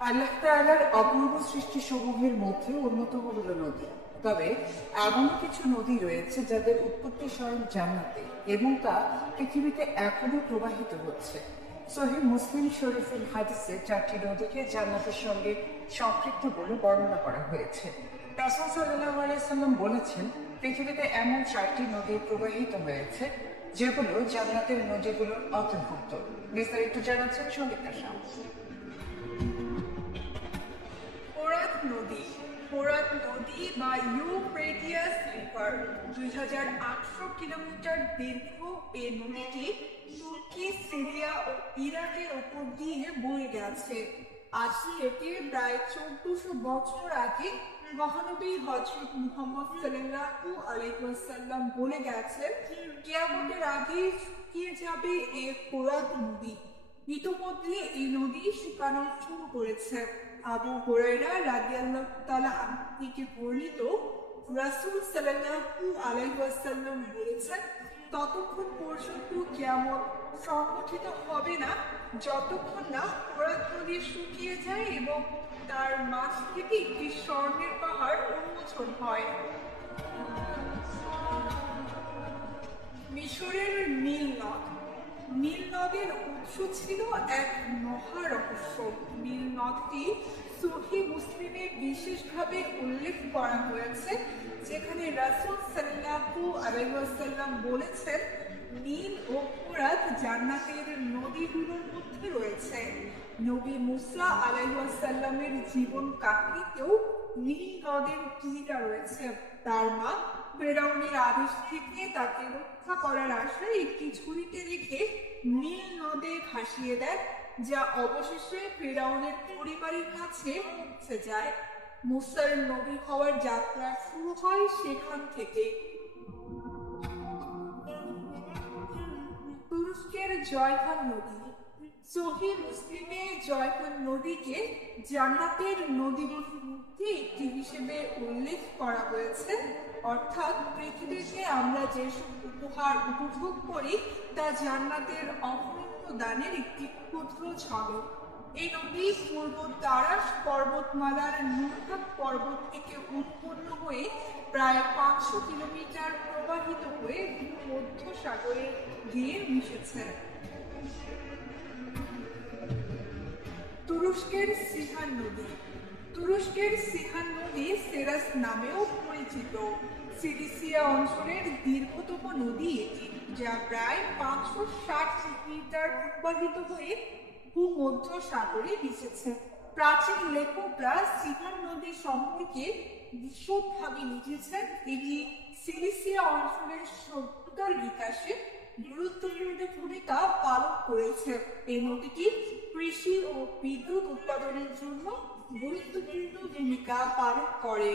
আল্লাহ তাআলার অপূর্ব সৃষ্টিসমূহের মধ্যে অন্যতম হল নদী। তবে এমন কিছু নদী রয়েছে যাদের উৎপত্তি স্বয়ং জান্নাতে এবং তা পৃথিবীতে এখনো প্রবাহিত হচ্ছে। সহিহ মুসলিম শরীফের হাদিসে 4টি নদীকে জান্নাতের সঙ্গে সম্পৃক্ত বলে বর্ণনা করা হয়েছে। রাসূল সাল্লাল্লাহু আলাইহি সাল্লাম বলেছেন, পৃথিবীতে এমন 4টি নদী প্রবাহিত হয়েছে যেগুলো জান্নাতের নদীগুলোর অন্তর্ভুক্ত। বিস্তারিত জানাচ্ছেন সঙ্গীতা শাহ। ফোরাত নদী। ফোরাত নদী বা ইউফ্রেটিয়াস রিভার 2800 কিলোমিটার দীর্ঘ। এই নদীটি তুর্কি, সিরিয়া ও ইরাকের ওপর দিয়ে বয়ে গেছে। আজ থেকে প্রায় 1400 বছর আগে মহানবী হযরত মুহাম্মদ সাল্লাল্লাহু আলাইহি ওয়াসাল্লাম বলে গেছেন, কিয়ামতের আগে শুকিয়ে যাবে এই ফোরাত নদী। ইতোমধ্যে এই নদী শুকানো শুরু করেছে। আবু হুরায়রা রাদিয়াল্লাহু তাআলা আনহু থেকে বর্ণিত, রাসূল সাল্লাল্লাহু আলাইহি ওয়াসাল্লাম বলেছেন, ততক্ষণ পর্যন্ত কিয়ামত সংঘটিত হবে না যতক্ষণ না ফোরাত নদী শুকিয়ে যায় এবং তার মাঝ থেকে একটি স্বর্ণের পাহাড় উন্মোচন হয়। মিশরের নীল নদ। নীল নদের উৎস ছিল এক মহারহস্য। নীল নদটি সহিহ মুসলিমে বিশেষভাবে উল্লেখ করা হয়েছে, যেখানে রাসূল সাল্লাল্লাহু আলাইহি ওয়াসাল্লাম বলেছেন, নীল ও ফোরাত জান্নাতের নদীগুলোর মধ্যে রয়েছে। নবী মুসা আলাইহিস সালামের জীবন কাহিনীতেও নীল নদের তীরা রয়েছে। তার মা ফেরাউনের আদেশ থেকে তাকে রক্ষা করার আশায় একটি ঝুড়িতে রেখে নীল নদে ভাসিয়ে দেয়, যা অবশেষে ফেরাউনের পরিবারের কাছে পৌঁছে যায়। মুসার নবী হওয়ার যাত্রা শুরু হয় সেখান থেকে। তুরস্কের জয়হান নদী। সহিহ মুসলিমে জয়হান নদীকে জান্নাতের নদীগুলোর মধ্যে একটি হিসেবে উল্লেখ করা হয়েছে। অর্থাৎ পৃথিবীতে আমরা যেসব উপহার উপভোগ করি তা জান্নাতের অপূর্ব দানের একটি ক্ষুদ্র ঝলক। এই নদী পূর্ব তারাস পর্বতমালার নুরহাক পর্বত থেকে উৎপন্ন হয়ে প্রায় 500 কিলোমিটার প্রবাহিত হয়ে ভূমধ্য সাগরে গিয়ে মিশেছে। তুরস্কের সিহান নদী। তুরস্কের সিহান নদী সেরাস নামেও পরিচিত। সিলিসিয়া অঞ্চলের দীর্ঘতম নদী এটি, যা প্রায় 560 মিটার প্রবাহিত হয়ে ভূমধ্য সাগরে মিশেছে। প্রাচীন লেখকরা সিহান নদী সম্পর্কে বিশদভাবে লিখেছেন। এটি সিলিসিয়া অঞ্চলের সভ্যতার বিকাশে গুরুত্বপূর্ণ ভূমিকা পালন করেছে। এই নদীটি কৃষি ও বিদ্যুৎ উৎপাদনের জন্য গুরুত্বপূর্ণ ভূমিকা পালন করে।